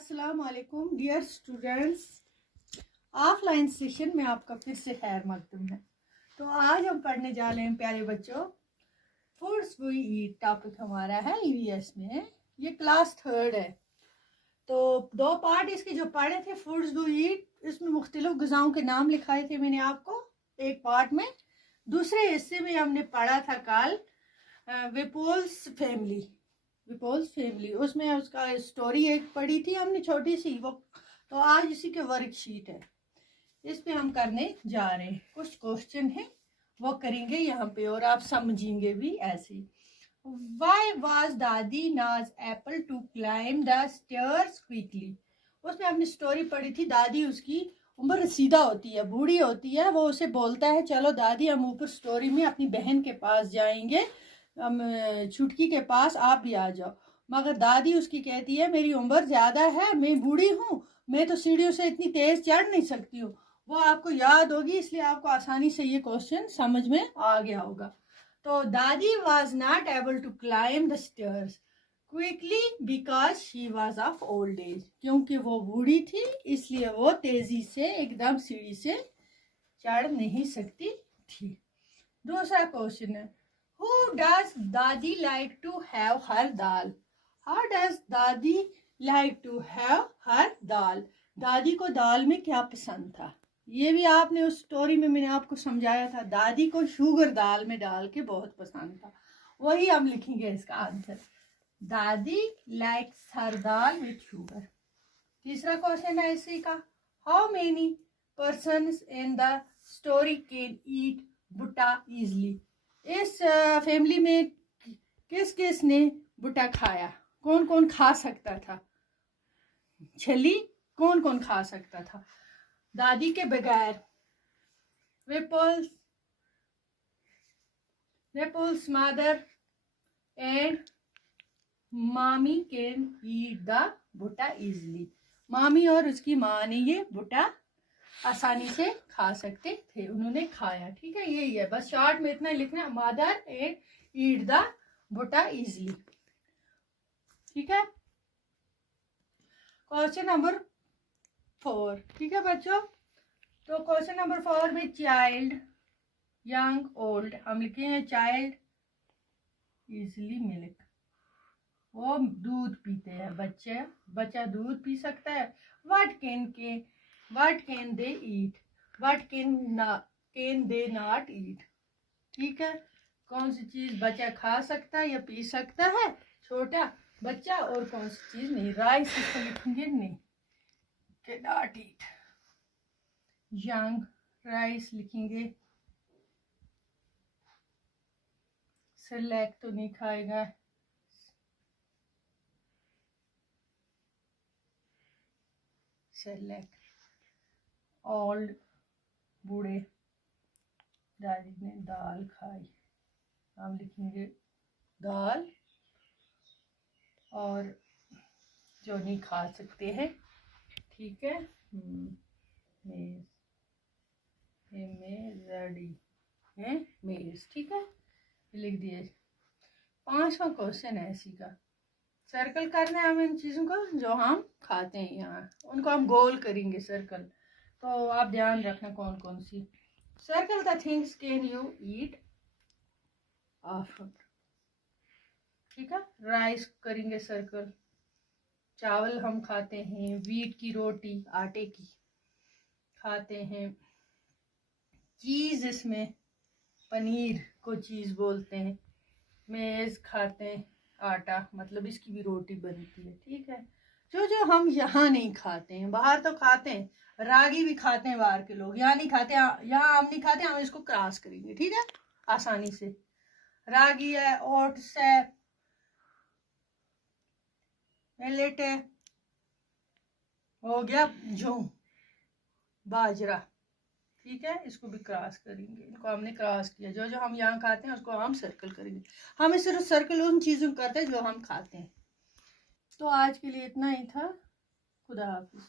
अस्सलाम वालेकुम dear students. Offline session में आपका फिर से खैर मकदम है। तो आज हम पढ़ने जा रहे हैं प्यारे बच्चों, फूड्स वी ईट। टॉपिक हमारा है ईवीएस में, ये क्लास 3 है। तो 2 पार्ट इसके जो पढ़े थे फूड्स वी ईट, इसमें मुख्तलिफ ग़िज़ाओं के नाम लिखाए थे मैंने आपको एक पार्ट में। दूसरे हिस्से में हमने पढ़ा था कल विपोल्स फैमिली, उसमें उसका स्टोरी एक पढ़ी थी हमने छोटी सी वो। तो आज इसी के वर्कशीट है, इस पे हम करने जा रहे हैं। कुछ क्वेश्चन है वो करेंगे यहाँ पे और आप समझेंगे भी ऐसे। Why was Dadi not able to climb the stairs quickly? उसमें हमने स्टोरी पढ़ी थी। दादी उसकी उम्र रसीदा होती है, बूढ़ी होती है, वो उसे बोलता है चलो दादी हम ऊपर स्टोरी में अपनी बहन के पास जाएंगे, छुटकी के पास आप भी आ जाओ। मगर दादी उसकी कहती है मेरी उम्र ज़्यादा है, मैं बूढ़ी हूँ, मैं तो सीढ़ियों से इतनी तेज़ चढ़ नहीं सकती हूँ। वो आपको याद होगी, इसलिए आपको आसानी से ये क्वेश्चन समझ में आ गया होगा। तो Dadi was not able to climb the stairs quickly because she was of old age. क्योंकि वो बूढ़ी थी इसलिए वो तेज़ी से एकदम सीढ़ी से चढ़ नहीं सकती थी। दूसरा क्वेश्चन है, Who does दादी like to have her dal? How does दादी like to have her दाल? दादी को दाल में क्या पसंद था? ये भी आपने उस स्टोरी में मैंने आपको समझाया था। दादी को शुगर दाल में डाल के बहुत पसंद था। वही हम लिखेंगे इसका आंसर, दादी likes her dal with sugar। तीसरा क्वेश्चन है इसी का, How many persons in the story can eat भुट्टा easily? इस फैमिली में किस किस ने भुट्टा खाया? कौन कौन खा सकता था? छली कौन कौन खा सकता था दादी के बगैर? Ripple's mother and मामी कैन ईट द भुट्टा इजली। मामी और उसकी माँ ने ये भुट्टा आसानी से खा सकते थे, उन्होंने खाया। ठीक है, यही है, बस शॉर्ट में इतना लिखना, मदर एंड ईट द भुट्टा इजली। ठीक है, क्वेश्चन नंबर 4। ठीक है बच्चों, तो क्वेश्चन नंबर 4 में चाइल्ड, यंग, ओल्ड हम लिखेंगे। चाइल्ड इजली मिल्क, वो दूध पीते हैं, बच्चा दूध पी सकता है। What can they eat? What can they not eat? ठीक है, कौन सी चीज बच्चा खा सकता है या पी सकता है, छोटा बच्चा, और कौन सी चीज नहीं। राइस इसको लिखेंगे नहीं, cannot eat। यंग राइस लिखेंगे। सेलेक्ट तो नहीं खाएगा। सेलेक्ट। ओल्ड बूढ़े, दादी ने दाल खाई, हम लिखेंगे दाल। और जो नहीं खा सकते हैं, ठीक है, मेज। ठीक है, लिख दिए। 5वां क्वेश्चन है इसी का, सर्कल करना है हमें इन चीज़ों को जो हम खाते हैं, यहाँ उनको हम गोल करेंगे सर्कल। तो आप ध्यान रखना कौन कौन सी। Circle the things can you eat often. ठीक है, राइस करेंगे सर्कल, चावल हम खाते हैं, वीट की रोटी आटे की खाते हैं, चीज़ इसमें पनीर को चीज़ बोलते हैं, मेज़ खाते हैं, आटा मतलब इसकी भी रोटी बनती है। ठीक है, जो हम यहाँ नहीं खाते हैं, बाहर तो खाते हैं, रागी भी खाते हैं बाहर के लोग, यहाँ नहीं खाते, यहाँ हम नहीं खाते, हम इसको क्रॉस करेंगे। ठीक है, आसानी से। रागी है, ओट्स है, मिलेट है, हो गया जौ, बाजरा। ठीक है, इसको भी क्रॉस करेंगे, इनको हमने क्रॉस किया। जो हम यहाँ खाते हैं उसको हम सर्कल करेंगे। हम सिर्फ सर्कल उन चीज़ों करते हैं जो हम खाते हैं। तो आज के लिए इतना ही था। खुदा हाफिज।